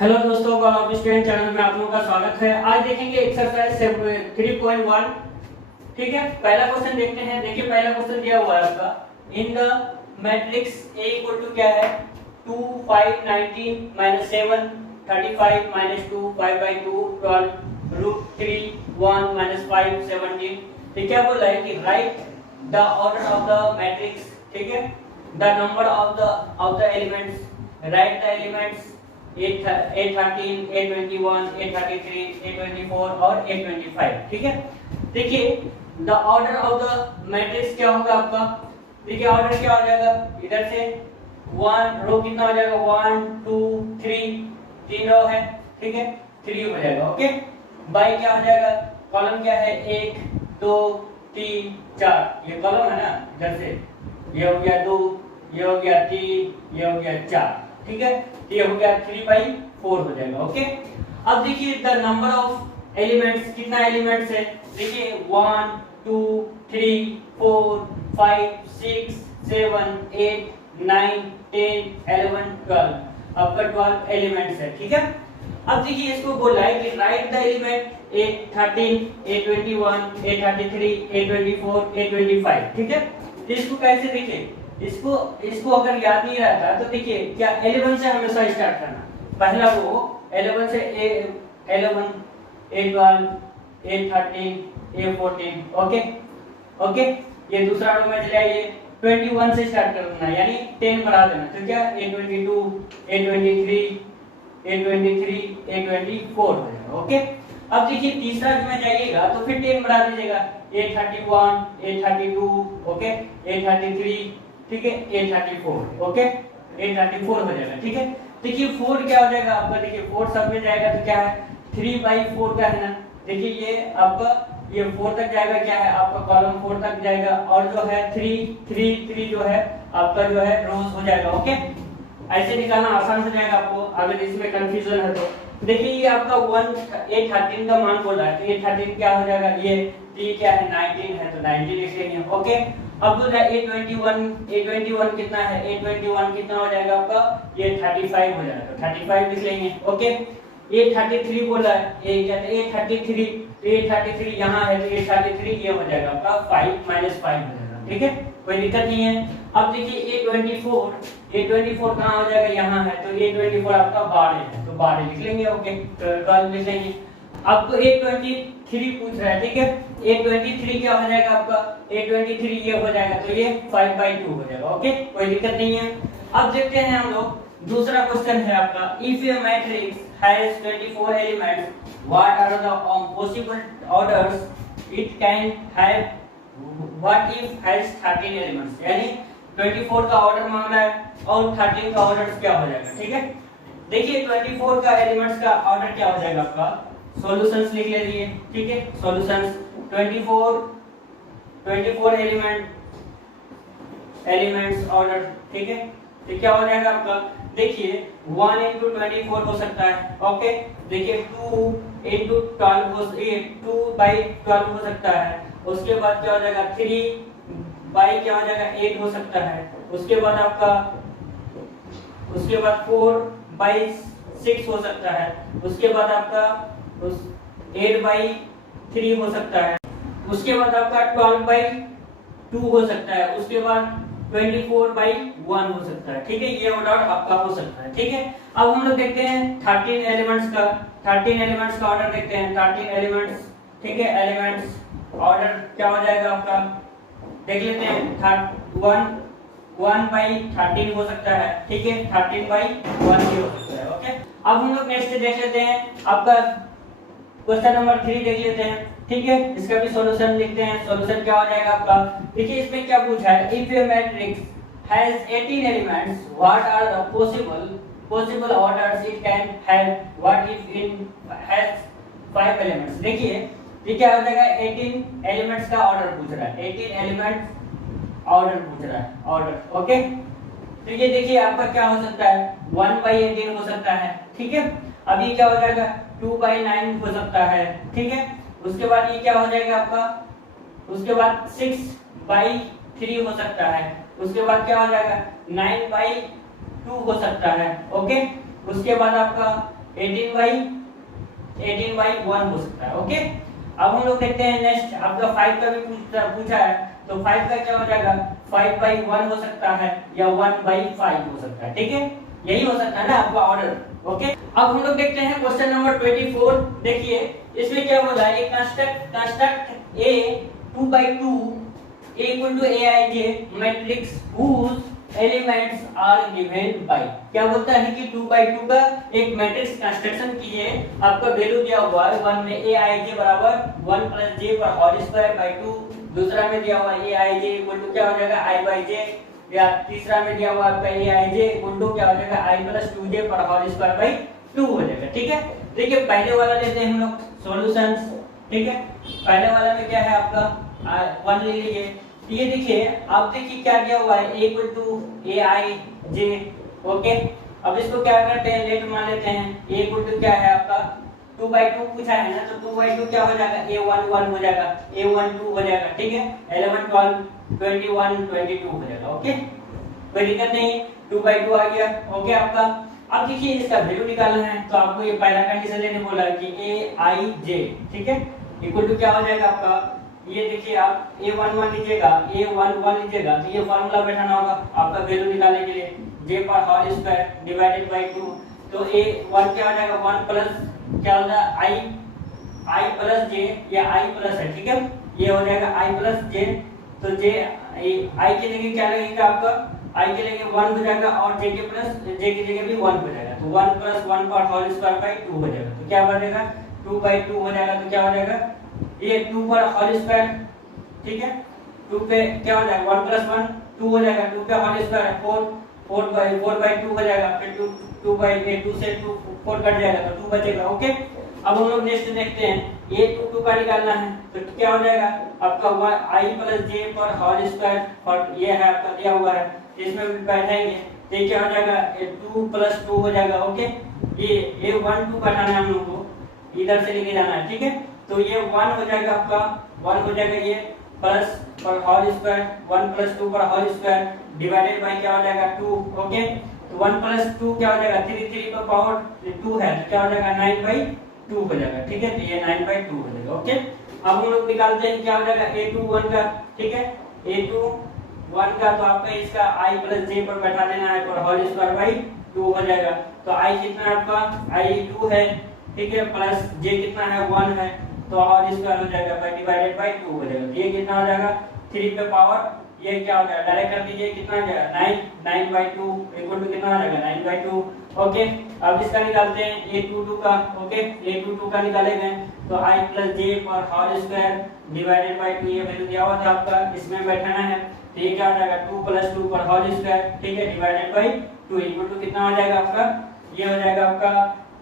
Hello दोस्तों, call of student channel में आप लोगों का स्वागत है। आज देखेंगे एक्सरसाइज 3.1। ठीक है, पहला क्वेश्चन देखते हैं। देखिए पहला क्वेश्चन दिया हुआ है आपका, in the matrix A equal to क्या है 2 5 19 -7 35 -2 5/2 12 √3 1 -5 17। ठीक है, बोला है कि right the order of the matrix. ठीक है, the number of the elements, right the elements 813, 821, 833, 824 और 825। ठीक है, देखिए the order of the matrix क्या होगा आपका। देखिए ऑर्डर क्या हो जाएगा, इधर से 1 रो कितना हो जाएगा 1 2 3, 3 रो है। ठीक है, 3 हो जाएगा। ओके, बाई क्या हो जाएगा, कॉलम क्या है 1 2 3 4, ये कॉलम है ना, इधर से ये हो गया 2, ये हो गया 3, ये हो गया 4। ठीक है, ये हो गया 3/4 हो जाएगा। ओके, अब देखिए द नंबर ऑफ एलिमेंट्स, कितना एलिमेंट्स है। देखिए 1 2 3 4 5 6 7 8 9 10 11 12, आपका 12 एलिमेंट्स है। ठीक है, अब देखिए इसको बोला है कि राइट द एलिमेंट 813, 821, 833, 824, 825। ठीक है, तो इसको कैसे देखें, इसको अगर याद नहीं रहता तो देखिए क्या 11 से हमेशा स्टार्ट करना। पहला रो 11 से A11, A12, A13, A14। Okay okay, ये दूसरा रो में चला, ये 21 से स्टार्ट करना, यानी 10 बढ़ा देना। तो क्या A22, A23, A23, A24 हो जाएगा। ओके, अब देखिए तीसरा में जाइएगा तो फिर 10 बढ़ा दीजिएगा, A31, A32, ओके, A33, ठीक है, A34, ओके, A34 हो जाएगा। ठीक है, देखिए 4 क्या हो जाएगा आपका, देखिए 4 सब में जाएगा तो क्या है 3/4 का है ना। देखिए ये आपका ये 4 तक जाएगा, क्या है आपका कॉलम 4 तक जाएगा, और जो है 3 जो है आपका जो है रोज हो जाएगा। ओके, ऐसे निकालना आसान हो जाएगा आपको, अगर इसमें कंफ्यूजन है तो। देखिए ये आपका 813 का मान बोल रहा है, तो 813 क्या हो जाएगा, ये क्या है 19 है, तो 19 लिख लेंगे। ओके, अब बोल रहा है 821 कितना है, 821 कितना हो जाएगा आपका, ये 35 हो जाएगा, 35 लिख लेंगे। ओके, 833 बोला है, ये क्या है 833, तो 833 यहाँ है, तो 833 ये हो जाएगा आपका 5 - 5 हो जाएगा। ठीक है, कोई दिक्कत नहीं है। अब देखिए 824 कहाँ हो जाएगा, यहाँ है, तो 824 आपका 12 है, तो 12 लिख लेंगे। ओके, तो 12 लिख लेंगे। आपको 823 पूछ रहा है। ठीक है, 823 क्या हो जाएगा आपका, 823 ये हो जाएगा, तो ये 5/2 हो जाएगा। ओके, कोई दिक्कत नहीं है। अब देखते हैं हम लोग, दूसरा क्वेश्चन है आपका, if a matrix has 24 elements, what are the possible orders it can have, what if has 13 elements. यानी 24 का ऑर्डर मांग रहा है और 13 का ऑर्डर क्या हो जाएगा। ठीक है, देखिए 24 का एलिमेंट्स का ऑर्डर क्या हो जाएगा आपका, सॉल्यूशंस लिख लीजिए। ठीक है, सॉल्यूशंस 24 एलिमेंट्स ऑर्डर। ठीक है, तो क्या हो जाएगा आपका, देखिए 1 × 24 हो सकता है। ओके, देखिए 2 × 12 2/12 हो सकता है। उसके बाद क्या हो जाएगा 3 क्या हो जाएगा 8 हो सकता है। उसके बाद आपका, उसके बाद 4/6 हो सकता है। उसके बाद आपका 8/3 हो सकता है। उसके बाद आपका 12/2 हो सकता है। उसके बाद 24/1 हो सकता है। ठीक है, ये ऑर्डर आपका हो सकता है। ठीक है, अब हम लोग देखते हैं 13 एलिमेंट्स का ऑर्डर देखते हैं। 13 एलिमेंट्स, ठीक है, एलिमेंट्स ऑर्डर क्या हो जाएगा आपका, देख लेते हैं। 1/13 हो सकता है। ठीक है, 13/1 भी हो सकता है। ओके, अब हम लोग नेक्स्ट देख लेते हैं, आपका क्वेश्चन नंबर 3 देख लेते हैं। ठीक है, इसका भी सॉल्यूशन लिखते हैं। सॉल्यूशन क्या हो जाएगा आपका, देखिए इसमें क्या पूछा है, if a matrix has 18 elements, what are the possible orders it can have, what if it has 5 elements. देखिए ये क्या हो जाएगा, 18 एलिमेंट्स का ऑर्डर पूछ रहा है, 18 एलिमेंट्स ऑर्डर पूछ रहा है, ऑर्डर। ओके, तो ये देखिए आपका क्या हो सकता है, 1/18 हो सकता है। ठीक है, अब ये क्या हो जाएगा 2/9 हो सकता है। ठीक है, उसके बाद ये क्या हो जाएगा आपका, उसके बाद 6/3 हो सकता है। उसके बाद क्या हो जाएगा 9/2 हो सकता है। ओके, उसके बाद आपका 18/1 हो सकता है। ओके, अब हम लोग देखते हैं नेक्स्ट, आपका 5 का भी पूछा है, तो 5 का क्या हो जाएगा, 5/1 हो सकता है या 1/5 हो सकता है। ठीक है, यही हो सकता है ना आपका ऑर्डर। ओके, अब हम लोग देखते हैं क्वेश्चन नंबर 24। देखिए इसमें क्या बोला है, एक construct A 2/2 A equal to Aij matrix whose elements are given by. क्या बोलता है कि 2/2 का एक मैट्रिक्स कंस्ट्रक्शन कीजिए, आपका वैल्यू दिया हुआ है 1 में Aij बराबर 1 + j पर होल स्क्वायर बाय 2, दूसरा में दिया हुआ है Aij इक्वल टू क्या हो जाएगा i/j, या तीसरा में दिया हुआ आपका Aij इक्वल टू क्या हो जाएगा i + 2j पर होल स्क्वायर बाय 2 हो जाएगा। ठीक है, देखिए पहले वाला लेते हैं हम लोग सॉल्यूशंस। ठीक है, पहले वाला में क्या है आपका 1 ले लीजिए। ये देखिए, आप देखिए क्या दिया हुआ है a = aij। ओके, अब इसको क्या करते हैं, लेट मान लेते हैं a = क्या है आपका 2/2 पूछा है ना, तो 2/2 क्या हो जाएगा, a11 हो जाएगा, a12 हो जाएगा। ठीक है, 11 12 21 22 हो जाएगा। ओके, कोई दिक्कत नहीं, 2/2 आ गया। ओके आपका, अब देखिए इसका वैल्यू निकालना है, तो आपको ये पहला कंडीशन लेने बोला है कि aij, ठीक है, इक्वल टू क्या हो जाएगा आपका, ये देखिए आप a11 लीजिएगा, a11 लीजिएगा, तो ये फार्मूला बैठाना होगा आपका वैल्यू निकालने के लिए, j पर होल स्क्वायर डिवाइडेड बाय 2। तो a1 क्या हो जाएगा, 1 प्लस क्या होगा i प्लस j, या i प्लस है। ठीक है, ये हो जाएगा i प्लस j, तो j i के जगह क्या लगेगा आपका, i के जगह 1 हो जाएगा और j के जगह भी 1 हो जाएगा, तो 1 + 1 पर होल स्क्वायर बाय 2 हो जाएगा। तो क्या बनेगा, 2/2 हो जाएगा। तो क्या हो जाएगा, ये 2 पर होल स्क्वायर, ठीक है, 2 पे क्या हो जाएगा 1 + 1 2 हो जाएगा, 2 पे होल स्क्वायर 4/2 हो जाएगा, फिर 2 से 4 कट जाएगा तो 2 बचेगा। ओके, अब हम लोग नेक्स्ट देखते हैं, ये 2 का निकालना है, तो क्या हो जाएगा आपका i + j पर होल स्क्वायर, और ये है आपका दिया हुआ है, इसमें भी बैठाएंगे तो ये क्या हो जाएगा, 2 + 2 हो जाएगा। ओके, ये 1 2 घटाना है हम लोग को, इधर से लेके जाना है। ठीक है, तो ये 1 हो जाएगा आपका, 1 हो जाएगा, ये प्लस पर होल स्क्वायर 1 + 2 पर होल स्क्वायर डिवाइडेड बाय क्या हो जाएगा 2। ओके, तो 1 + 2 क्या हो जाएगा, 3 पर पावर 2 है, तो क्या हो जाएगा 9/2 हो जाएगा। ठीक है, तो ये 9/2 हो जाएगा। ओके, अब हम लोग निकालते हैं क्या हो जाएगा a21 का। ठीक है, a21 का तो आपका इसका i + j पर बैठा देना है, पर होल स्क्वायर बाय 2 हो जाएगा। तो i कितना है आपका, i 2 है, ठीक है, प्लस j कितना है 1 है, तो होल स्क्वायर हो जाएगा बाय डिवाइडेड बाय 2 हो जाएगा। ये कितना हो जाएगा, 3 पे पावर ये क्या हो जाएगा, डायरेक्ट कर दीजिए, कितना हो जाएगा 9/2 इक्वल टू कितना हो जाएगा 9/2। ओके, अब इसका निकालते हैं a22 का। ओके, a22 का निकालेंगे तो i + j पर होल स्क्वायर डिवाइडेड बाय 2, ये वैल्यू दिया हुआ था आपका, इसमें बैठाना है, तो ये क्या हो जाएगा 2 + 2 पर होल स्क्वायर, ठीक है, डिवाइडेड बाय 2 इक्वल टू कितना हो जाएगा आपका, ये हो जाएगा आपका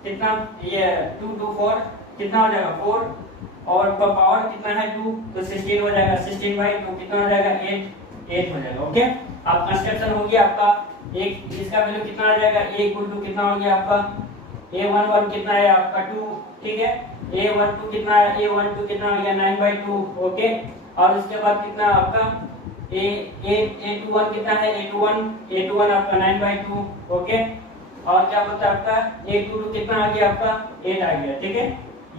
कितना, ये 2 2 4 कितना हो जाएगा 4, और पावर कितना है 2, तो 16 हो जाएगा, 16/2 कितना हो जाएगा 8 हो जाएगा। ओके, अब कंस्ट्रक्शन हो गया आपका, एक इसका वैल्यू कितना आ जाएगा, a इक्वल टू कितना हो गया आपका, a11 कितना है आपका 2, ठीक है, a12 कितना है, a12 कितना हो गया 9/2। ओके, और उसके बाद कितना आपका a21 कितना है, a21 आपका 9/2। ओके, और क्या बोलता है आपका a22 कितना आ गया आपका 8 आ गया। ठीक है,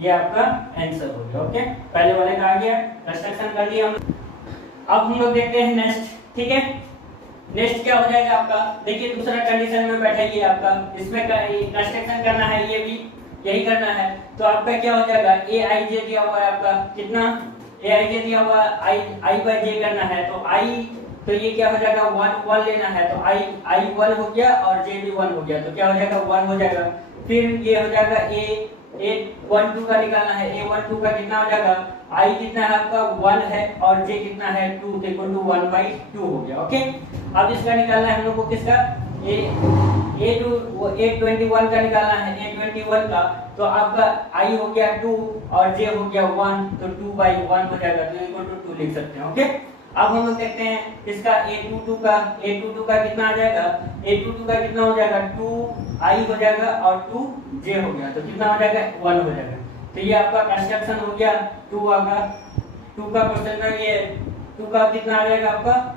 ये आपका आंसर हो गया। ओके, पहले वाले का आ गया, कंस्ट्रक्शन कर लिया हम। अब हम लोग देखते हैं नेक्स्ट। ठीक है, नेक्स्ट क्या हो जाएगा आपका, देखिए दूसरा कंडीशन में बैठाइए आपका, इसमें कंस्ट्रक्शन करना है, ये भी यही करना है, तो आपका क्या हो जाएगा aij दिया हुआ है आपका, कितना aij दिया हुआ i/j करना है, तो i, तो ये क्या हो जाएगा 1 लेना है, तो i 1 हो गया और j भी 1 हो गया, तो क्या हो जाएगा 1 हो जाएगा। फिर ये हो जाएगा a12 का निकालना है, a12 का कितना हो जाएगा, i कितना है आपका 1 है और j कितना है 2, इक्वल टू 1/2 हो गया। ओके, अब इसका निकालना है हम लोग को, किसका a21 का निकालना है, a21 का, तो आपका i हो गया 2 और j हो गया 1, तो 2/1 हो जाएगा, तो इक्वल टू 2 लिख सकते हैं। ओके, अब हम लोग देखते हैं इसका a22 का कितना आ जाएगा, a22 का कितना हो जाएगा 2i हो जाएगा और 2j हो गया, तो कितना हो जाएगा 1 हो जाएगा। तो ये आपका कंस्ट्रक्शन हो गया 2 का क्वेश्चन में, ये 2 का कितना आ जाएगा आपका,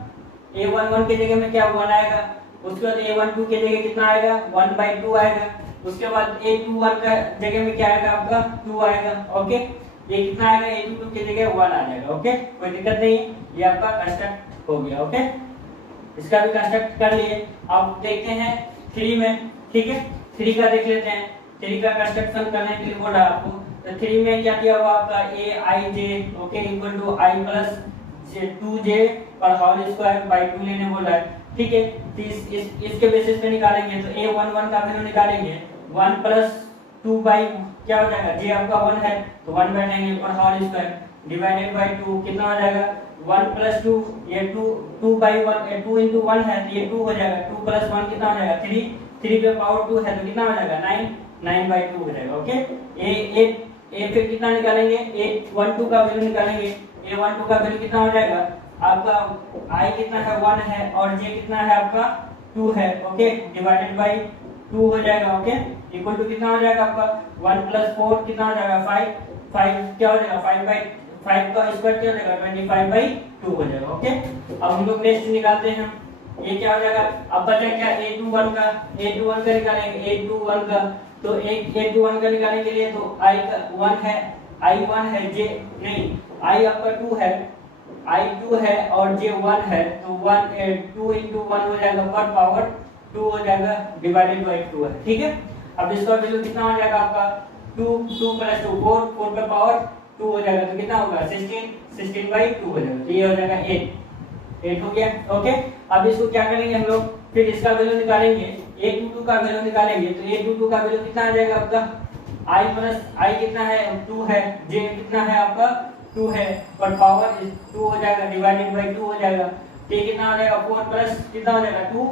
a11 के जगह में क्या 1 आएगा, उसके बाद a12 के जगह कितना आएगा 1/2 आएगा, उसके बाद A21 का जगह में क्या आएगा आपका 2 आएगा। ओके, ये कितना आएगा A22 की जगह 1 आ जाएगा। ओके, कोई दिक्कत नहीं, ये आपका कंस्ट्रक्ट हो गया। ओके, इसका भी कंस्ट्रक्ट कर लिए। अब देखते हैं 3 में, ठीक है, 3 का देख लेते हैं। 3 का कंस्ट्रक्शन करने के लिए बोल रहा है आपको, तो 3 में क्या दिया हुआ आपका aij okay equal to i plus 2j पर होल स्क्वायर बाय 2 लेने बोल रहा है। ठीक है, तो इसके बेसिस पे निकालेंगे, तो a11 का वैल्यू निकालेंगे 1 प्लस 2 बाई क्या हो जाएगा, j आपका 1 है तो 1 बैठेंगे पर होल स्क्वायर डिवाइडेड बाय 2 कितना हो जाएगा 1 प्लस 2, ये 2 बाई 1 2 into 1 है तो ये 2 हो जाएगा। 2 प्लस 1 कितना हो जाएगा 3, 3 पे पावर 2 है तो कितना हो जाएगा 9, 9 बाई 2 हो जाएगा। ओके, ए फिर कितना निकालेंगे, a12 का वैल्यू निकालेंगे। a12 का वैल्यू कितना हो जाएगा आपका, i कितना है 1 है और j कितना है आपका 2 है। ओके, डिवाइडेड बाय 2 हो जाएगा। ओके, इक्वल टू कितना हो जाएगा आपका 1 प्लस 4 कितना हो जाएगा 5, 5 क्या हो जाएगा 5 बाई 5 का स्क्वायर क्या हो जाएगा 25 बाई 2 हो जाएगा। ओके, अब हम लोग नेक्स्ट निकालते हैं, ये क्या हो जाएगा, अब बचा क्या a21 का निकालेंगे। a21 का तो a21 का निकालने के लिए तो i का 1 है, i1 है, j नहीं i आपका 2 है, i2 है और j 1 है तो 2 into 1 हो जाएगा पर पावर 2 हो जाएगा डिवाइडेड बाय 2 है। ठीक है, अब इसका वैल्यू कितना हो जाएगा आपका 2 प्लस 2 4 पे पावर 2 हो जाएगा तो कितना होगा 16 बाई 2 हो जाएगा, तो ये हो जाएगा 8 हो गया। ओके, अब इसको क्या करेंगे हम लोग, फिर इसका वैल्यू निकालेंगे, a22 का वैल्यू निकालेंगे, तो a22 का वैल्यू कितना आ जाएगा आपका i प्लस i कितना है 2 है, j कितना है आपका 2 है और पावर 2 हो जाएगा डिवाइडेड बाय 2 हो जाएगा, तो ये कितना हो जाएगा 4 प्लस कितना हो जाएगा 2,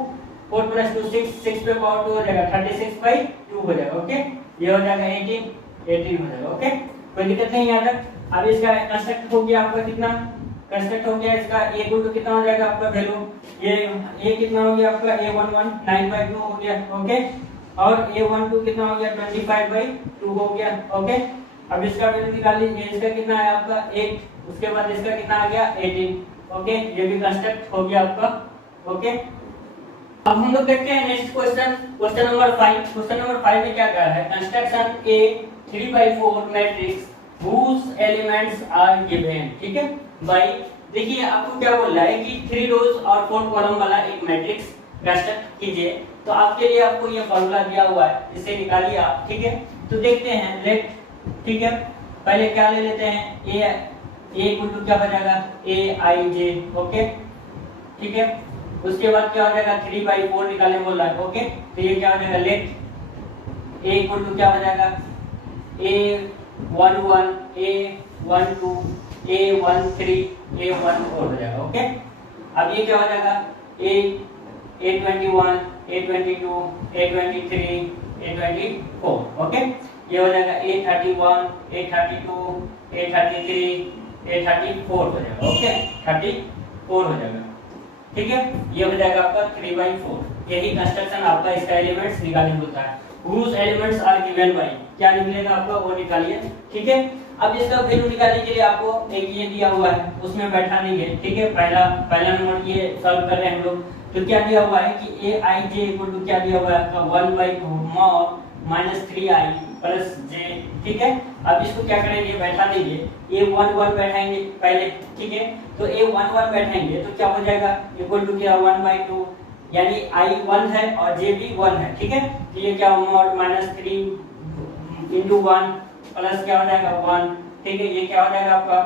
4 प्लस 2 6 पे पावर 2 हो जाएगा 36 बाई 2 हो जाएगा। ओके, ये हो जाएगा 18 हो जाएगा। ओके, कोई दिक्कत नहीं यहाँ तक। अब इसका कंस्ट्रक्ट हो गया आपका, कितना कंस्ट्रक्ट हो गया इसका a इक्वल टू कितना हो जाएगा आपका वैल्यू, ये कितना हो गया आपका a11 9 बाई 2 हो गया। ओके, और a12 कितना हो गया 25 बाई 2 हो गया। ओके, अब इसका वैल्यू निकाल लीजिए, इसका कितना है आपका 8, उसके बाद इसका कितना आ गया 18। ओके, ये भी कंस्ट्रक्ट हो गया आपका। ओके, अब हम लोग देखते हैं next question, question number 5। Question number 5 में क्या कहा है, construction A 3/4 matrix whose elements are given। ठीक है भाई, देखिए आपको क्या बोल रहा है कि 3 रोज और 4 कॉलम वाला एक मैट्रिक्स कंस्ट्रक्ट कीजिए, तो आपके लिए आपको ये फॉर्मूला दिया हुआ है, इसे निकालिए आप। ठीक है, तो देखते हैं लेट, ठीक है, पहले क्या ले लेते हैं a इक्वल टू क्या बचेगा aij। ओके, ठीक है, उसके बाद क्या हो जाएगा 3/4 निकालने बोल रहा है। ओके, तो ये क्या हो जाएगा लेट a इक्वल टू क्या बचेगा a11 a12 a13 a14 हो जाएगा। ओके, अब ये क्या हो जाएगा a21 a22 a23 a24। Okay, ये हो जाएगा a31 a32 a33 a34 हो जाएगा। ओके, 34 हो जाएगा। ठीक है, ये हो जाएगा आपका 3/4। यही कंस्ट्रक्शन आपका इसका एलिमेंट्स निकालने होता है। whose elements are given by, क्या निकलेगा आपका वो निकालिए। ठीक है, अब इसका वैल्यू निकालने के लिए आपको एक ये दिया हुआ है, उसमें बैठा नहीं है। ठीक है, पहला नंबर ये सॉल्व कर रहे हैं हम लोग, तो क्या दिया हुआ है कि aij इक्वल टू क्या दिया हुआ है आपका 1/2 mod -3i प्लस j। ठीक है, अब इसको क्या करेंगे, बैठा देंगे, a11 बैठाएंगे पहले। ठीक है, तो a11 बैठाएंगे तो क्या हो जाएगा इक्वल टू क्या 1/2, यानी i 1 है और j भी 1 है। ठीक है, तो ये क्या mod -3 into 1 प्लस क्या हो जाएगा 1। ठीक है, ये क्या हो जाएगा आपका,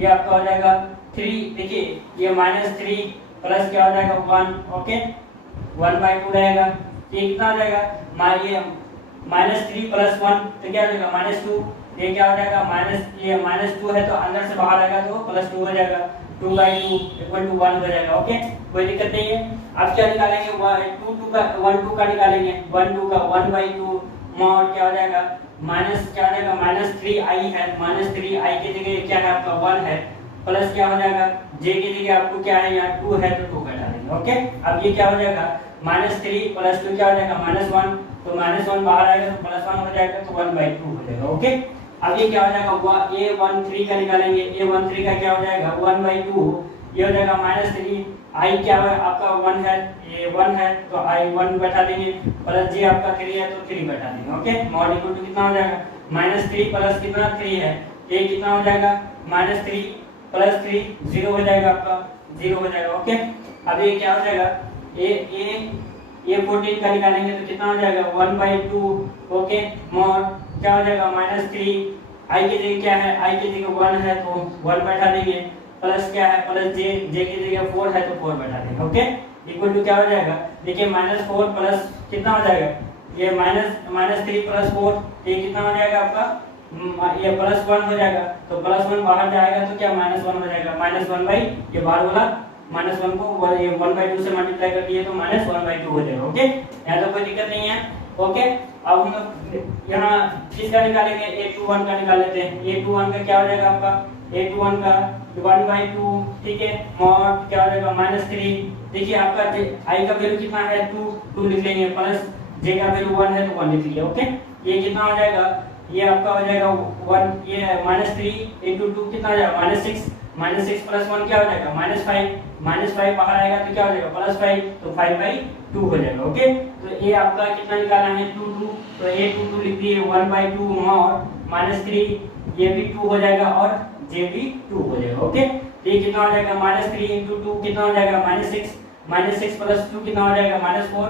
ये आपका हो जाएगा 3। देखिए ये -3 प्लस क्या हो जाएगा 1। ओके, 1/2 रहेगा, ये कितना हो जाएगा ये -3 प्लस 1 तो क्या हो जाएगा -2। ये क्या हो जाएगा ये -2 है तो अंदर से बाहर आएगा तो +2 हो जाएगा, 2/2 इक्वल टू 1 हो जाएगा। ओके, कोई दिक्कत नहीं है। अब क्या निकालेंगे 1 2 का निकालेंगे, 1 2 का 1/2 mod क्या हो जाएगा माइनस क्या हो जाएगा -3i है, -3i की जगह क्या है आपका 1 है, प्लस क्या हो जाएगा j की जगह आपको क्या है यहाँ 2 है तो 2 का डालेंगे। ओके, अब ये क्या हो जाएगा -3 प्लस 2 क्या हो जाएगा -1, तो -1 बाहर आएगा तो +1 हो जाएगा तो 1/2 हो जाएगा। ओके, अब ये क्या हो जाएगा a13 का निकालेंगे, a13 का क्या हो जाएगा 1/2, ये हो जाएगा -3, i क्या है आपका 1 है, ये 1 है तो i 1 बैठा देंगे, प्लस j आपका 3 है तो 3 बैठा देंगे। ओके, मॉड इक्वल टू कितना हो जाएगा -3 प्लस कितना 3 है, ये कितना हो जाएगा -3 प्लस 3 0 हो जाएगा आपका, 0 हो जाएगा। ओके, अब ये क्या हो जाएगा, ये 14 का निकालेंगे तो कितना हो जाएगा 1/2। ओके, मॉड क्या हो जाएगा -3, i की जगह क्या है, i की जगह 1 है तो 1 बैठा देंगे, प्लस क्या है प्लस j की जगह 4 है तो 4 बैठा देंगे। ओके, इक्वल टू क्या हो जाएगा, देखिए -4 प्लस कितना हो जाएगा, ये -3 प्लस 4 ये कितना हो जाएगा आपका, ये +1 हो जाएगा, तो +1 बाहर जाएगा तो क्या -1 हो जाएगा, -1 ये बाहर वाला -1 को ये 1/2 से मल्टीप्लाई कर दिए तो -1/2 हो जाएगा। ओके, यहाँ तो कोई दिक्कत नहीं है। ओके, अब हम लोग यहाँ किसका निकालेंगे, a21 का निकाल लेते हैं। a21 का क्या हो जाएगा आपका, a21 का 1/2, ठीक है, मॉड क्या हो जाएगा -3, देखिए आपका i का वैल्यू कितना है 2 लिख लेंगे, प्लस j का वैल्यू 1 है तो 1 लिख लिया। ओके, ये कितना हो जाएगा, ये आपका हो जाएगा 1, ये -3 * 2 कितना हो जाएगा -6, -6 प्लस 1 क्या हो जाएगा -5 बाहर आएगा तो क्या हो जाएगा +5 तो 5/2 हो जाएगा। ओके, तो ये आपका कितना निकालना है 2 तो ये 2 लिख दिए 1/2 मॉड -3, ये भी 2 हो जाएगा और j भी 2 हो जाएगा। ओके, तो ये कितना हो जाएगा -3 * 2 कितना हो जाएगा -6 प्लस 2 कितना हो जाएगा -4,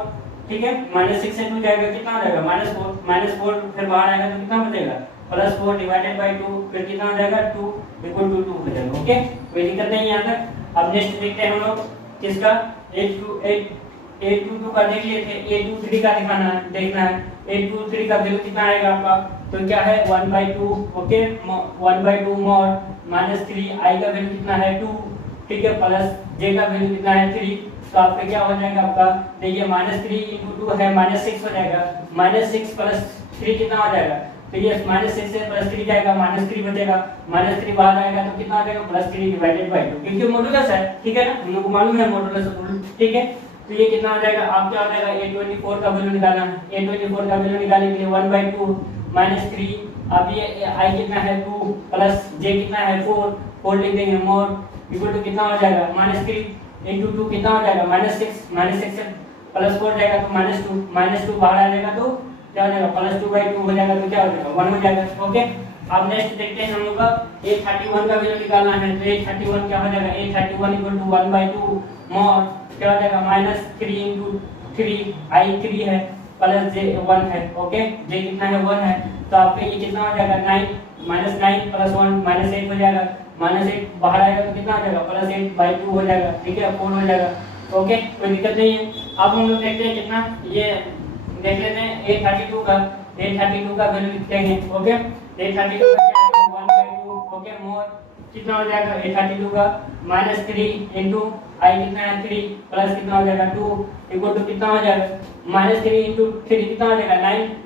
ठीक है, -6 से 2 जाएगा कितना हो जाएगा -4 फिर बाहर आएगा तो कितना बचेगा +4 डिवाइडेड बाय 2 फिर कितना हो जाएगा 2 इक्वल टू 2 हो जाएगा। ओके, कोई दिक्कत नहीं यहाँ तक। अब नेक्स्ट देखते हैं हम लोग किसका, a22 का देख लिए थे, a23 का देखना है। a23 का वैल्यू कितना आएगा आपका, तो क्या है 1/2। ओके, 1/2 मॉड -3, i का वैल्यू कितना है 2, ठीक है, प्लस j का वैल्यू कितना है 3, तो आपका क्या हो जाएगा आपका, देखिए -3 * 2 है -6 हो जाएगा, -6 प्लस 3 कितना हो जाएगा, तो ये -6 से +3 जाएगा, -3 बचेगा, -3 बाहर आएगा तो कितना आ जाएगा +3 डिवाइडेड बाय 2, क्योंकि मॉडुलस है, ठीक है ना, हम लोग को मालूम है मॉडुलस रूल, ठीक है। तो ये कितना हो जाएगा, आप क्या हो जाएगा a24 का वैल्यू निकालना है। a24 का वैल्यू निकालने के लिए 1/2 -3, अब ये i कितना है 2 प्लस j कितना है 4 लिख देंगे, मॉड इक्वल टू कितना हो जाएगा -3 * 2 कितना हो जाएगा -6 से +4 जाएगा तो -2 बाहर आ जाएगा तो क्या हो जाएगा +2/2 हो जाएगा तो क्या हो जाएगा 1 हो जाएगा। ओके, अब नेक्स्ट देखते हैं हम लोग का a31 का वैल्यू निकालना है। तो a31 क्या हो जाएगा, a31 = 1/2 मॉड क्या हो जाएगा -3 * 3, i 3 है प्लस j 1 है। ओके, j कितना है 1 है, तो आपका ये कितना हो जाएगा 9 प्लस 1 -8 हो जाएगा, -8 बाहर आएगा तो कितना आ जाएगा +8/2 हो जाएगा, ठीक है, 4 हो जाएगा। ओके, कोई दिक्कत नहीं है। अब हम लोग देखते हैं कितना, ये देख लेते हैं a32 का वैल्यू लिखते हैं। ओके, a32 का क्या है 1/2। ओके, मोड कितना हो जाएगा a32 का -3 * i कितना है 3 प्लस कितना हो जाएगा 2 इक्वल टू कितना हो जाएगा -3 * 3 कितना हो जाएगा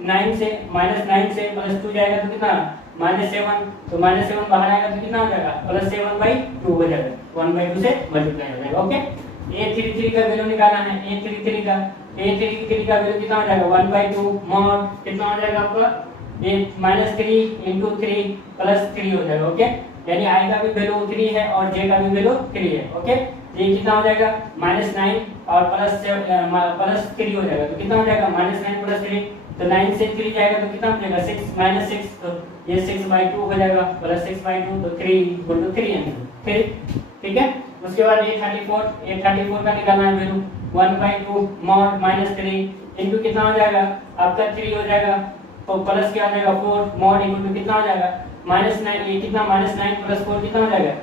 9 से +2 जाएगा तो कितना -7, तो -7 बाहर आएगा तो कितना हो जाएगा +7/2 हो जाएगा, 1/2 से मल्टीप्लाई हो जाएगा। ओके, a33 का वैल्यू निकालना है। a33 का वैल्यू कितना हो जाएगा 1/2 मॉड कितना हो जाएगा आपका ये -3 * 3 प्लस 3 हो जाएगा। ओके, यानी i का भी वैल्यू 3 है और j का भी वैल्यू 3 है। ओके, ये कितना हो जाएगा -9 और प्लस 3 हो जाएगा, तो कितना हो जाएगा -9 + 3, तो 9 से 3 जाएगा तो कितना हो जाएगा 6 तो ये 6/2 हो जाएगा प्लस 6/2 तो 3 = 3 है, ठीक है। उसके बाद a34 का निकालना है वैल्यू 1/2 मॉड -3 इनटू कितना हो जाएगा आपका 3 हो जाएगा, तो प्लस क्या हो जाएगा 4 मॉड इक्वल कितना हो जाएगा -9, ये कितना -9 + 4 कितना हो जाएगा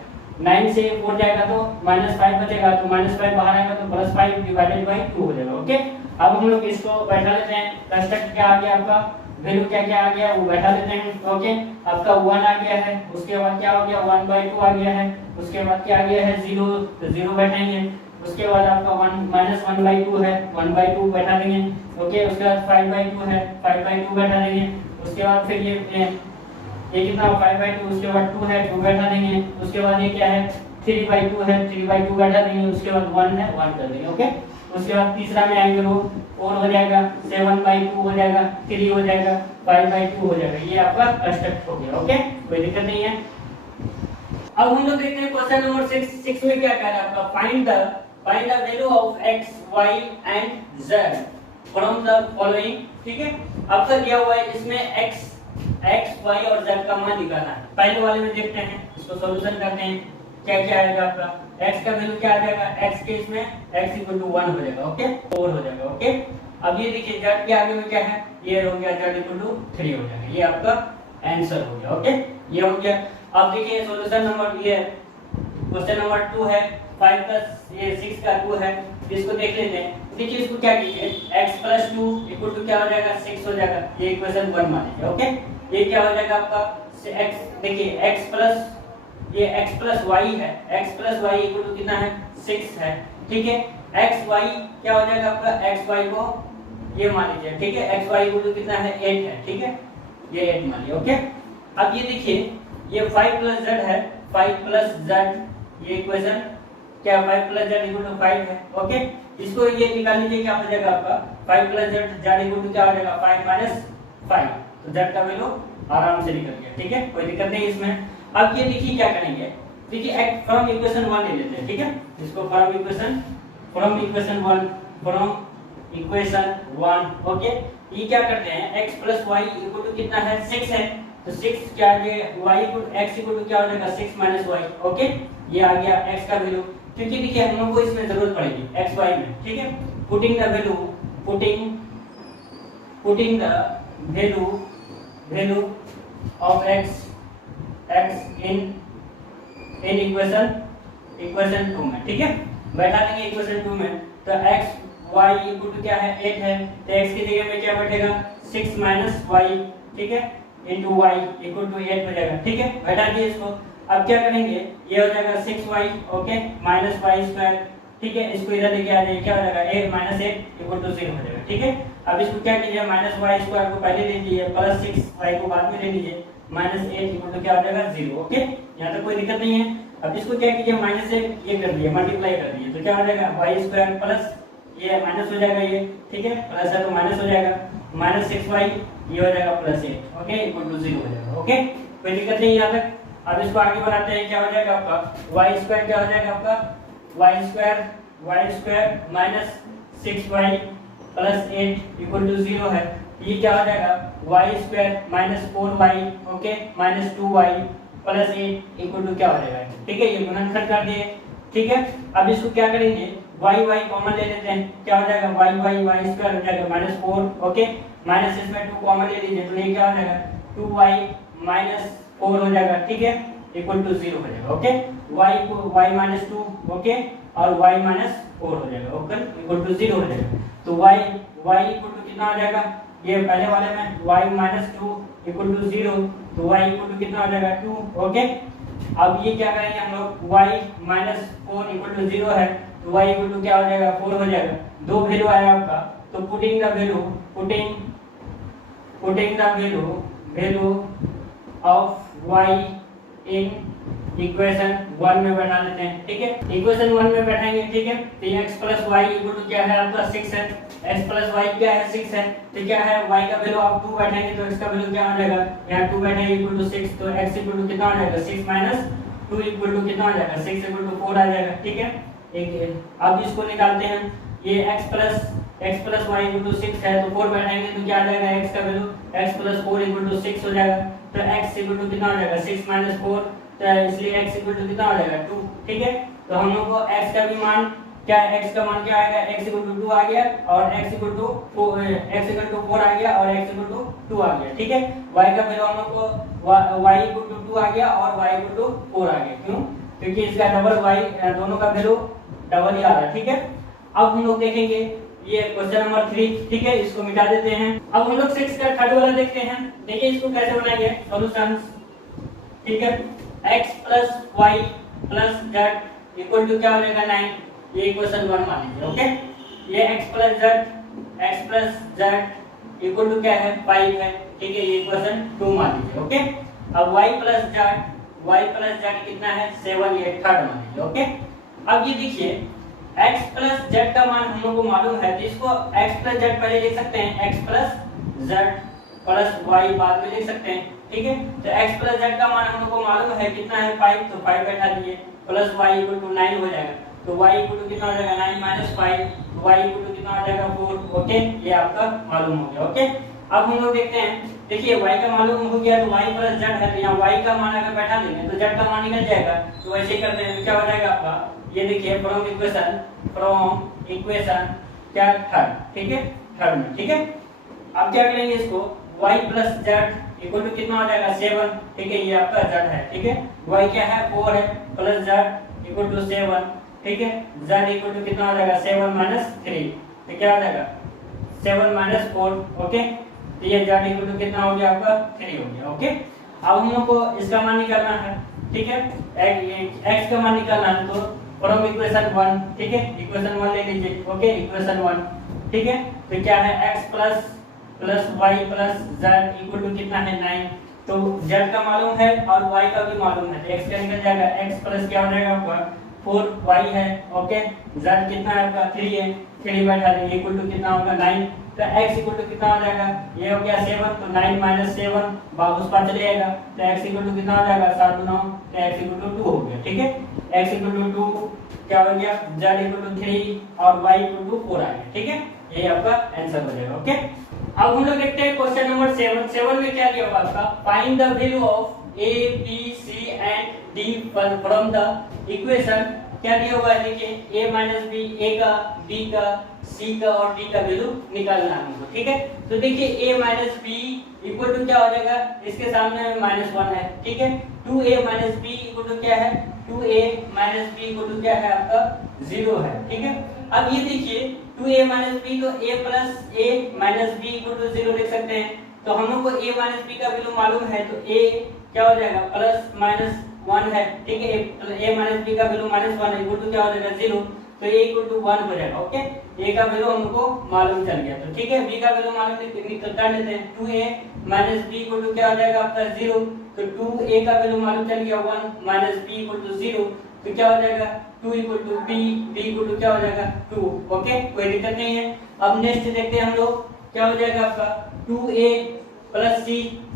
9 से 4 जाएगा तो -5 बचेगा, तो -5 बाहर आएगा तो +5 डिवाइडेड बाय 2 हो जाएगा। ओके, अब हम लोग इसको बैठा लेते हैं, कंस्ट्रक्ट क्या आ गया आपका वैल्यू क्या आ गया वो बैठा लेते हैं। ओके, आपका 1 आ गया है, उसके बाद क्या हो गया 1/2 आ गया है, उसके बाद क्या आ गया है 0, तो 0 बैठाएंगे, उसके बाद आपका 1/2 है 1/2 बैठा देंगे। ओके, उसके बाद 5/2 है 5/2 बैठा देंगे, उसके बाद फिर ये कितना 5/2, उसके बाद 2 है 2 बैठा देंगे, उसके बाद ये क्या है 3/2 है 3/2 बैठा देंगे, उसके बाद 1 है 1 कर देंगे। ओके, उसके बाद तीसरा में आएंगे लोग और हो जाएगा 7/2 हो जाएगा, 3 हो जाएगा 5/2 हो जाएगा, ये आपका कंस्ट्रक्ट हो गया। ओके, कोई दिक्कत नहीं है। अब हम लोग देखते हैं क्वेश्चन नंबर 6 में क्या कह रहा है आपका, find the value of x y and z from the following. ठीक है, आपका दिया हुआ है इसमें x y और z का मान निकालना है। पहले वाले में देखते हैं, इसको सॉल्यूशन करते हैं, क्या क्या आएगा आपका, x का वैल्यू क्या आ जाएगा, x के इसमें x इक्वल टू 1 हो जाएगा, ओके 4 हो जाएगा, ओके। अब ये देखिए z के आगे में क्या है, ये हो गया z इक्वल टू 3 हो जाएगा, ये आपका आंसर हो गया, ओके ये हो गया। अब देखिए सॉल्यूशन नंबर ये क्वेश्चन नंबर 2 है, 5 प्लस ये 6 का 2 है, इसको देख लेते हैं। देखिए इसको क्या कीजिए, x प्लस 2 इक्वल टू क्या हो जाएगा, 6 हो जाएगा, ये इक्वेशन 1 मान लीजिए, ओके। ये क्या हो जाएगा आपका x, देखिए x प्लस ये x प्लस y है, x plus y equal to कितना है, 6 है, ठीक है। x y क्या हो जाएगा आपका, x y को ये मान लीजिए, ठीक है, x y इक्वल टू कितना है, 8 है, ठीक है, ये 8 मान लिया, ओके। अब ये देखिए ये 5 प्लस z है, 5 प्लस z, ये इक्वेशन क्या 5 प्लस z इक्वल टू 5 है, ओके। इसको ये निकाल लीजिए, क्या हो जाएगा आपका 5 प्लस z इक्वल टू क्या हो जाएगा 5 माइनस 5, तो z का वैल्यू आराम से निकल गया, ठीक है, कोई दिक्कत नहीं इसमें। अब ये देखिए क्या करेंगे, देखिए फ्रॉम इक्वेशन 1 ले लेते हैं, ठीक है, इसको फ्रॉम इक्वेशन 1, ओके। ये क्या करते हैं, x plus y equal to कितना है, 6 है, तो 6 क्या ये y equal x equal to क्या हो जाएगा 6 माइनस y, ओके। ये आ गया x का वैल्यू, क्योंकि देखिए हम लोग को इसमें जरूरत पड़ेगी x y में, ठीक है। Putting the value of x in equation 2 में, ठीक है, बैठा देंगे इक्वेशन 2 में, तो x y इक्वल टू क्या है 8 है, तो x की जगह में क्या बैठेगा 6 माइनस y, ठीक है, इनटू y इक्वल टू 8 हो जाएगा, ठीक है, बैठा दिए इसको। अब क्या करेंगे, ये हो जाएगा 6y, okay, minus y square, ठीक है, इसको इधर लेके आ जाइए, क्या हो जाएगा 8 माइनस 8 इक्वल टू 0 हो जाएगा, ठीक है। अब इसको क्या कीजिए, माइनस y स्क्वायर को पहले ले लीजिए, प्लस 6y को बाद में ले लीजिए, माइनस 8 इक्वल टू क्या हो जाएगा 0, ओके, यहाँ तक कोई दिक्कत नहीं है। अब इसको क्या कीजिए, माइनस से ये कर दिए, मल्टीप्लाई कर दिए, तो क्या हो जाएगा y स्क्वायर प्लस ये माइनस हो जाएगा, ये ठीक है, प्लस है तो माइनस हो जाएगा, माइनस 6y ये हो जाएगा प्लस 8, ओके इक्वल टू 0 हो जाएगा, ओके कोई दिक्कत नहीं यहाँ तक। अब इसको आगे बढ़ाते हैं, क्या हो जाएगा आपका y स्क्वायर, क्या हो जाएगा आपका y square minus 6y plus 8 equal to 0 है, ये क्या हो जाएगा y square minus 4y, okay, minus 2y plus 8 equal to क्या हो जाएगा, ठीक है, ये गुणनखंड कर दिए, ठीक है। अब इसको क्या करेंगे, y कॉमन ले लेते हैं, क्या हो जाएगा y स्क्वायर हो जाएगा माइनस 4, ओके, माइनस इसमें 2 कॉमन ले लीजिए, तो ये क्या हो जाएगा 2y माइनस 4 हो जाएगा, ठीक है, इक्वल टू 0 हो जाएगा, ओके। y माइनस 2, ओके, और y माइनस 4 हो जाएगा, ओके, इक्वल टू 0 हो जाएगा। तो y इक्वल टू कितना हो जाएगा, ये पहले वाले में y माइनस 2 इक्वल टू 0, तो y इक्वल टू कितना हो जाएगा 2, ओके। अब ये क्या करेंगे हम लोग, y माइनस 4 इक्वल टू 0 है, तो y इक्वल टू क्या हो जाएगा 4 हो जाएगा, दो वैल्यू आया आपका, तो putting the value of y in equation 1 में बैठा देते हैं, ठीक है, इक्वेशन 1 में बैठाएंगे, ठीक है। तो x plus y equal to क्या है आपका 6 है, x प्लस y क्या है 6 है, तो क्या है y का वैल्यू आप 2 बैठाएंगे तो x का वैल्यू क्या हो जाएगा, यहाँ 2 बैठेंगे इक्वल टू 6, तो x इक्वल टू कितना हो जाएगा 6 माइनस 2 इक्वल टू कितना हो जाएगा 6 इक्वल टू 4 आ जाएगा, ठीक है। एक अब इसको निकालते हैं, ये x plus y equal to 6 है, तो 4 बैठाएंगे तो क्या आ जाएगा x का value x plus 4 equal to 6 हो जाएगा, तो x इक्वल टू कितना हो जाएगा 6 माइनस 4, तो इसलिए x इक्वल टू कितना हो जाएगा 2, ठीक है। तो हम लोग को x का भी मान क्या है, x का मान क्या आएगा, x इक्वल टू 2 आ गया, और x इक्वल टू 4 आ गया, और x इक्वल टू 2 आ गया, ठीक है। y का वैल्यू हम लोग को y इक्वल टू 2 आ गया और y इक्वल टू 4 आ गया, क्यों, क्योंकि इसका डबल y दोनों का वैल्यू डबल ही आ रहा है, ठीक है। अब हम लोग देखेंगे ये क्वेश्चन नंबर 3, ठीक है, इसको मिटा देते हैं। अब हम लोग 6 का थर्ड वाला देखते हैं, देखिए इसको कैसे बनाएंगे सॉल्यूशंस, ठीक है। x plus y plus z equal to क्या हो जाएगा 9, ये इक्वेशन 1 मान लीजिए, ओके। ये x plus z equal to क्या है 5 है, ठीक है, ये इक्वेशन 2 मान लीजिए, ओके। अब y प्लस z कितना है 7, ये थर्ड मान लीजिए, ओके। अब ये देखिए x प्लस z का मान हम लोग को मालूम है, तो इसको x प्लस z पहले लिख सकते हैं, x plus z plus y बाद में लिख सकते हैं, ठीक है। तो x प्लस जेड का मान हम लोग को मालूम है कितना है 5, तो 5 बैठा दिए, प्लस वाई इक्वल टू 9 हो जाएगा, तो y इक्वल टू कितना हो जाएगा 9 माइनस 5, तो y इक्वल टू कितना हो जाएगा 4। ओके, ये आपका मालूम हो गया। ओके, अब हम लोग देखते हैं, देखिए y का मालूम हो गया तो y प्लस z है, तो यहाँ y का मान अगर बैठा देंगे तो z का मान निकल जाएगा, तो वैसे ही करते हैं तो क्या हो जाएगा आपका, ये देखिए फ्रॉम इक्वेशन क्या थर्ड, ठीक है, थर्ड में, ठीक है। अब क्या करेंगे इसको y plus z equal to कितना हो जाएगा 7, ठीक है, ये आपका z है, ठीक है, y क्या है 4 है, प्लस z इक्वल टू 7, ठीक है, z इक्वल टू कितना हो जाएगा 7 माइनस 3, तो क्या हो जाएगा 7 माइनस 4। ओके, तो ये z इक्वल टू कितना हो गया आपका 3 हो गया। ओके, अब हम लोग को इसका मान निकालना है, ठीक है, x का मान निकालना है, तो फ्रॉम इक्वेशन 1, ठीक है, इक्वेशन 1 ले लीजिए। ओके, इक्वेशन 1, ठीक है, तो क्या है x plus y plus z equal to कितना है 9, तो z का मालूम है और y का भी मालूम है, तो x का निकल जाएगा, x प्लस क्या हो जाएगा आपका 4y है। ओके, z कितना है आपका 3 है, 3 बैठा देंगे इक्वल टू कितना होगा 9, तो x इक्वल टू कितना हो जाएगा, ये हो गया 7, तो 9 माइनस 7 उस पर चले जाएगा, तो x इक्वल टू कितना हो जाएगा 7 9, तो x इक्वल टू 2 हो गया, ठीक है, x इक्वल टू 2 क्या हो गया, z इक्वल टू 3 और y इक्वल टू 4 आ गया, ठीक है, ये आपका आंसर हो जाएगा। ओके, अब हम लोग देखते हैं क्वेश्चन नंबर 7 में क्या दिया हुआ आपका, find the value of a b c and d from the equation, क्या दिया हुआ है, देखिए a माइनस बी, a का, b का, c का और d का वैल्यू निकालना है हमको, ठीक है। तो देखिए a minus B equal to क्या हो जाएगा, इसके सामने माइनस 1 है, ठीक है, 2a minus B equal to क्या है, 2a minus B equal to क्या है आपका 0 है, ठीक है। अब ये देखिए 2a माइनस बी, तो a plus a minus b equal to 0 लिख सकते हैं, तो हम लोग को a माइनस b का वैल्यू मालूम है, तो a क्या हो जाएगा प्लस माइनस 1 है, ठीक है, a माइनस b का वैल्यू माइनस 1 है इक्वल टू क्या हो जाएगा 0, तो a इक्वल टू 1 हो जाएगा। ओके, a का वैल्यू हमको मालूम चल गया, तो ठीक है, b का वैल्यू मालूम निकाल लेते हैं, 2a minus b equal to क्या हो जाएगा आपका 0, तो 2a का वैल्यू मालूम चल गया 1 माइनस b इक्वल टू 0, तो क्या हो जाएगा 2 equal to b equal to क्या हो जाएगा 2। ओके, कोई दिक्कत नहीं है। अब नेक्स्ट देखते हैं हम लोग, क्या हो जाएगा आपका 2a प्लस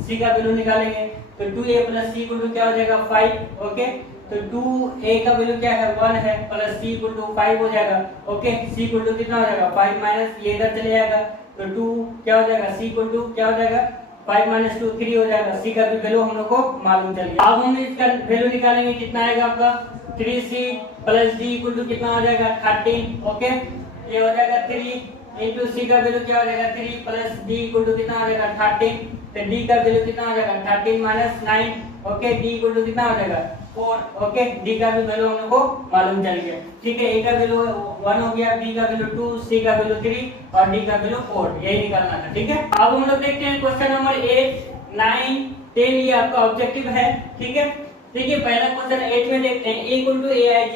c का वैल्यू निकालेंगे, तो 2a plus c equal to क्या हो जाएगा 5। ओके, तो 2a का वैल्यू क्या है 1 है, प्लस c इक्वल टू 5 हो जाएगा। ओके, c इक्वल टू कितना हो जाएगा 5 माइनस ये इधर चले जाएगा, तो 2 क्या हो जाएगा c इक्वल टू क्या हो जाएगा 5 माइनस 2 3 हो जाएगा, c का भी वैल्यू हम लोग को मालूम चल गया। अब हम इसका वैल्यू निकालेंगे, कितना आएगा आपका 3c plus d equal to कितना हो जाएगा 13। ओके, ये हो जाएगा 3 इंटू c का वैल्यू क्या हो जाएगा 3 प्लस d इक्वल टू कितना हो जाएगा 13, तो d का वैल्यू कितना हो जाएगा 13 minus 9। Okay, d equal to कितना हो जाएगा 4। ओके, d का भी वैल्यू हम लोग को मालूम चल गया, ठीक है, a का वैल्यू 1 हो गया, b का वैल्यू 2, c का वैल्यू 3 और d का वैल्यू 4, यही निकालना था, ठीक है। अब हम लोग देखते हैं क्वेश्चन नंबर 8 9 10, ये आपका ऑब्जेक्टिव है, ठीक है। देखिए पहला क्वेश्चन 8 में देखते हैं, a equal to aig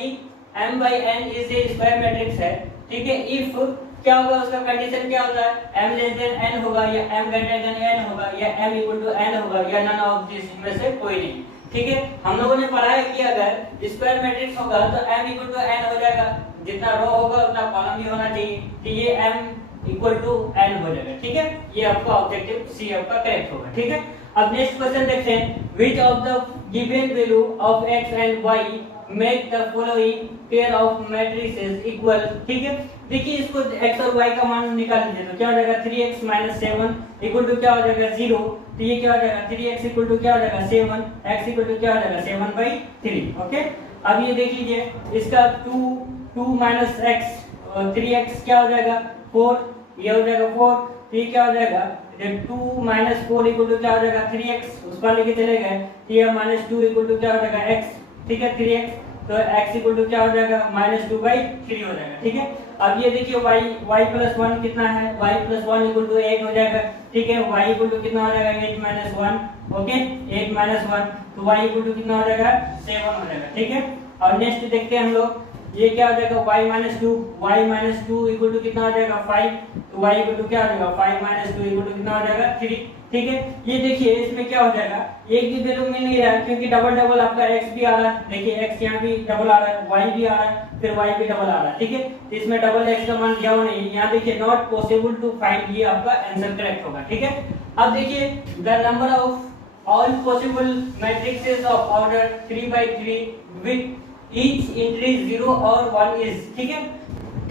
m by n is a square matrix है, ठीक है, इफ क्या होगा उसका कंडीशन क्या होगा, m लेस देन n होगा या m ग्रेटर देन n होगा या m इक्वल टू n होगा या नन ऑफ दिस में से कोई नहीं, ठीक है। हम लोगों ने पढ़ा है कि अगर स्क्वायर मैट्रिक्स होगा तो m इक्वल टू n हो जाएगा, जितना रो होगा उतना कॉलम भी होना चाहिए, तो ये m इक्वल टू n हो जाएगा, ठीक है, ये आपका ऑब्जेक्टिव सी आपका करेक्ट होगा, ठीक है। अब नेक्स्ट क्वेश्चन देखते हैं, which of the given value of x and y make the following pair of matrices equal, ठीक है। देखिए इसको x और y का मान निकाल लीजिए, तो क्या हो जाएगा 3x माइनस 7 इक्वल टू क्या हो जाएगा 0, तो ये क्या हो जाएगा 3x इक्वल टू क्या हो जाएगा 7, x इक्वल टू क्या हो जाएगा 7/3। ओके, अब ये देख लीजिए इसका 2 माइनस x 3x क्या हो जाएगा 4, ये हो जाएगा 4, तो ये क्या हो जाएगा 2 माइनस 4 इक्वल टू क्या हो जाएगा 3x, उस पर लेके चले गए, तो ये माइनस 2 इक्वल टू क्या हो जाएगा x, ठीक है 3x, तो x इक्वल टू क्या हो जाएगा -2/3 हो जाएगा, ठीक है। अब ये देखिए y प्लस 1 कितना है, y प्लस 1 इक्वल टू 8 हो जाएगा, ठीक है, y इक्वल टू कितना हो जाएगा 8 माइनस 1। ओके, 8 माइनस 1, तो y इक्वल टू कितना हो जाएगा 7 हो जाएगा, ठीक है। और नेक्स्ट देखते हैं हम लोग, ये क्या हो जाएगा y माइनस 2 इक्वल टू कितना हो जाएगा 5, तो y इक्वल टू क्या हो जाएगा 5 माइनस 2 इक्वल टू कितना हो जाएगा 3, ठीक है। ये देखिए इसमें क्या हो जाएगा, एक भी वैल्यू मिल नहीं रहा है क्योंकि डबल डबल आपका x भी आ रहा है, देखिए x यहाँ भी डबल आ रहा है, y भी आ रहा है, फिर y भी डबल आ रहा है, ठीक है, तो इसमें डबल x का मान दिया हुआ नहीं, यहाँ देखिए नॉट पॉसिबल टू फाइंड, ये आपका आंसर करेक्ट होगा, ठीक है। अब देखिए the number of all possible matrixes of order 3 by 3 with each entry 0 और 1 इज, ठीक है।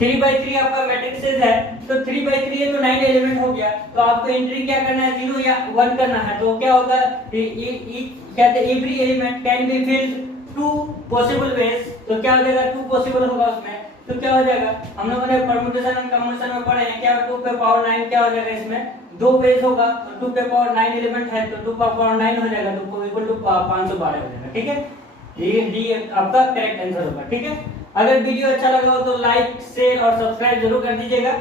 3 by 3 आपका मैट्रिक्सेस है, तो 3 by 3 है तो 9 एलिमेंट हो गया, तो आपको एंट्री क्या करना है, 0 या 1 करना है। तो क्या होगा, कहते हैं every element can be filled to possible ways, तो क्या हो जाएगा, 2 पॉसिबल होगा उसमें। तो क्या हो जाएगा, हम लोगों ने परम्यूटेशन एंड कम्यूटेशन में पढ़े हैं, क्या 2 पे पावर 9 क्या हो जाएगा, इसमें 2 वेज होगा, तो 2 पे पावर 9 एलिमेंट है तो 2 पे पावर 9 हो जाएगा, तो इक्वल टू 512 हो जाएगा, ठीक है। ये आपका करेक्ट आंसर होगा, ठीक है। अगर वीडियो अच्छा लगा हो तो लाइक शेयर और सब्सक्राइब जरूर कर दीजिएगा।